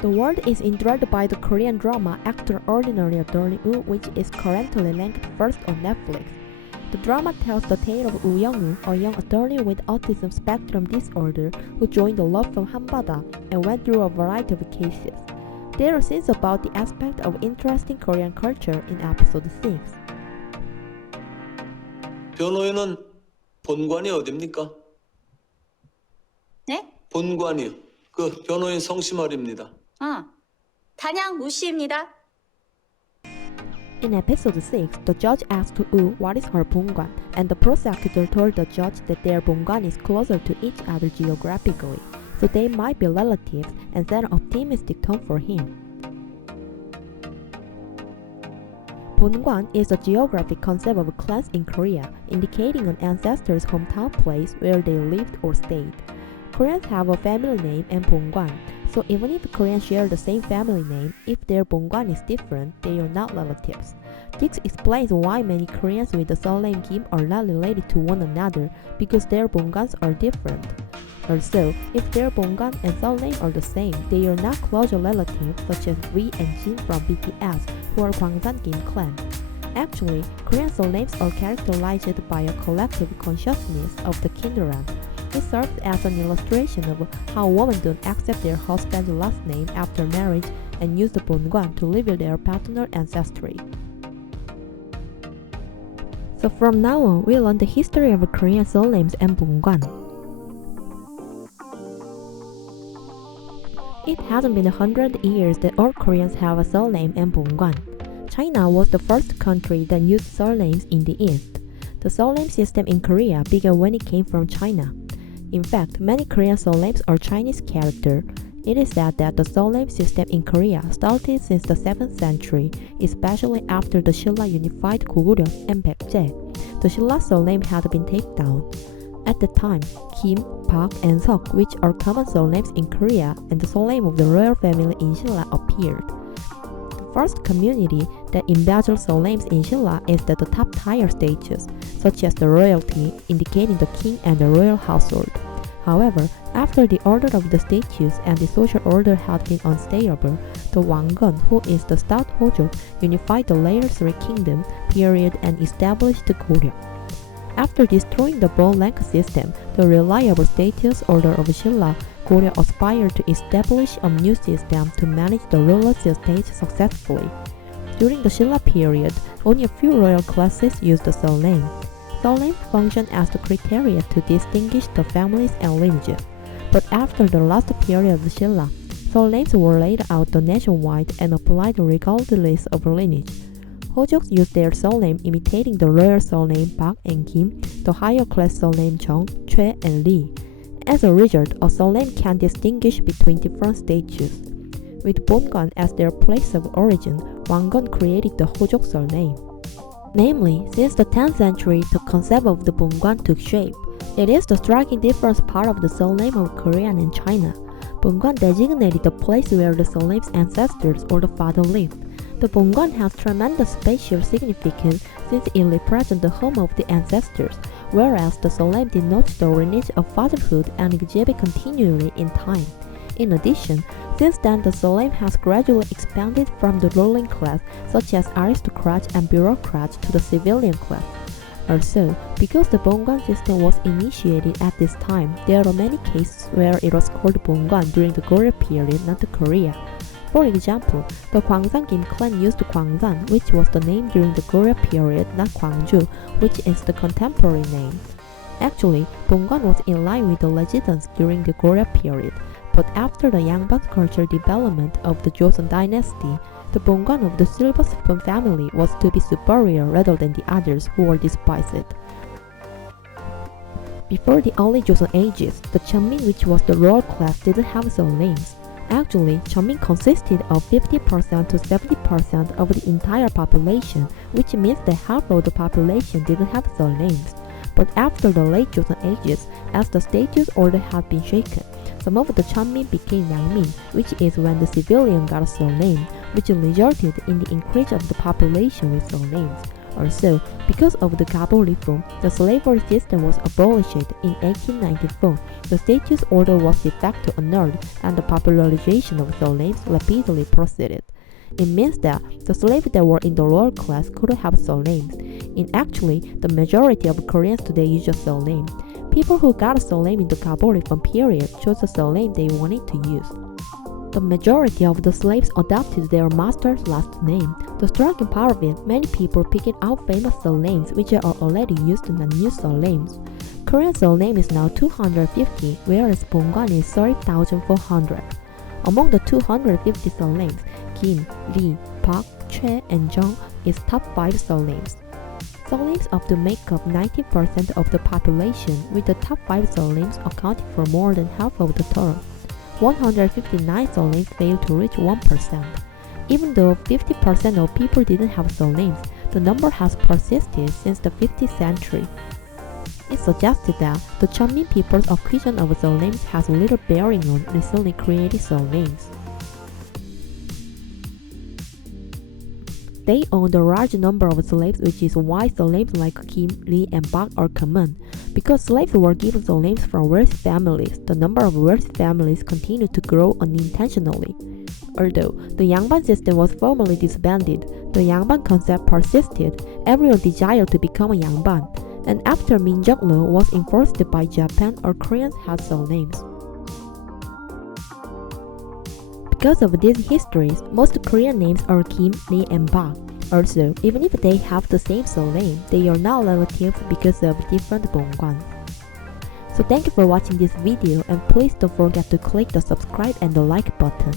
The world is enthralled by the Korean drama Extraordinary Attorney Woo, which is currently ranked first on Netflix. The drama tells the tale of Woo Young-woo, a young attorney with autism spectrum disorder who joined the law firm Hanbada and went through a variety of cases. There are scenes about the aspect of interesting Korean culture in episode 6. 변호인은 본관이 어딥니까? 네? 본관이요. 그 변호인 성씨 말입니다. 단양 우씨입니다. In episode 6, the judge asked Woo what is her Bon-gwan, and the prosecutor told the judge that their Bon-gwan is closer to each other geographically, so they might be relatives, and set an optimistic tone for him. Bon-gwan is a geographic concept of clans in Korea, indicating an ancestor's hometown place where they lived or stayed. Koreans have a family name and Bon-gwan, so even if Koreans share the same family name, if their Bon-gwan is different, they are not relatives. This explains why many Koreans with the surname Kim are not related to one another, because their Bon-gwans are different. Also, if their Bon-gwan and surname are the same, they are not close relatives such as V and Jin from BTS, who are Gwangsan Kim clan. Actually, Korean surnames are characterized by a collective consciousness of the kindergarten. It serves as an illustration of how women don't accept their husband's last name after marriage and use the Bon-gwan to reveal their paternal ancestry. So from now on, we learn the history of Korean surnames and Bon-gwan. It hasn't been 100 years that all Koreans have a surname and Bon-gwan. China was the first country that used surnames in the East. The surname system in Korea began when it came from China. In fact, many Korean surnames are Chinese character. It is said that the surname system in Korea started since the 7th century, especially after the Silla unified Goguryeo and Baekje. The Silla surname had been taken down. At the time, Kim, Park, and Seok, which are common surnames in Korea, and the surname of the royal family in Silla appeared. The first community that embezzled surnames in Silla is the top-tier status, such as the royalty, indicating the king and the royal household. However, after the order of the status and the social order had been unstable, the Wanggeon, who is the stout Hojok, unified the later Three Kingdom period and established the Goryeo. After destroying the bone rank system, the reliable status order of Silla, Goryeo aspired to establish a new system to manage the ruler's estate successfully. During the Silla period, only a few royal classes used the surname. Surnames function as the criteria to distinguish the families and lineages. But after the last period of Silla, surnames were laid out nationwide and applied regardless of lineage. Hojoks used their surname imitating the royal surname Park and Kim, the higher class surname Jung, Choi, and Lee. As a result, a surname can distinguish between different status. With Bon-gwan as their place of origin, Wanggeon created the Hojok surname. Namely, since the 10th century, the concept of the Bon-gwan took shape. It is the striking difference part of the surname of Korean and China. Bon-gwan designated the place where the surname's ancestors or the father lived. The Bon-gwan has tremendous spatial significance since it represents the home of the ancestors, whereas the surname denotes the lineage of fatherhood and exhibit continually in time. In addition, since then the surname has gradually expanded from the ruling class, such as aristocrats and bureaucrats, to the civilian class. Also, because the Bon-gwan system was initiated at this time, there are many cases where it was called Bon-gwan during the Goryeo period, not the Korea. For example, the Gwangsan Kim clan used Gwangsan, which was the name during the Goryeo period, not Gwangju, which is the contemporary name. Actually, Bon-gwan was in line with the legends during the Goryeo period, but after the Yangban cultural development of the Joseon dynasty, the Bon-gwan of the silver spoon family was to be superior rather than the others who were despised. Before the early Joseon ages, the Cheonmin, which was the royal class, didn't have surnames. Actually, Cheonmin consisted of 50% to 70% of the entire population, which means that half of the population didn't have surnames. But after the late Joseon ages, as the status order had been shaken, some of the Cheonmin became Yangmin, which is when the civilian got a surname, which resulted in the increase of the population with surnames. Also, because of the carbon reform, the slavery system was abolished in 1894. The status order was de facto annulled, and the popularization of surnames rapidly proceeded. It means that the slaves that were in the lower class could have surnames. And actually, the majority of Koreans today use a surname. People who got a surname in the carbon reform period chose the surname they wanted to use. The majority of the slaves adopted their master's last name. The striking part of it, many people picked out famous surnames which are already used in the new surnames. Korean surname is now 250, whereas Bon-gwan is 30,400. Among the 250 surnames, Kim, Lee, Park, Choi, and Jung is top 5 surnames. Surnames often make up 90% of the population, with the top 5 surnames accounting for more than half of the total. 159 surnames failed to reach 1%. Even though 50% of people didn't have surnames, the number has persisted since the 15th century. It suggested that the Chunmin people's acquisition of surnames has little bearing on recently created surnames. They owned a large number of slaves, which is why surnames like Kim, Lee, and Park are common. Because slaves were given surnames from wealthy families, the number of wealthy families continued to grow unintentionally. Although the Yangban system was formally disbanded, the Yangban concept persisted. Everyone desired to become a Yangban. And after Minjok law was enforced by Japan, all Koreans had surnames. Because of these histories, most Korean names are Kim, Lee, and Park. Also, even if they have the same surname, they are not relatives because of different Bon-gwan. So thank you for watching this video, and please don't forget to click the subscribe and the like button.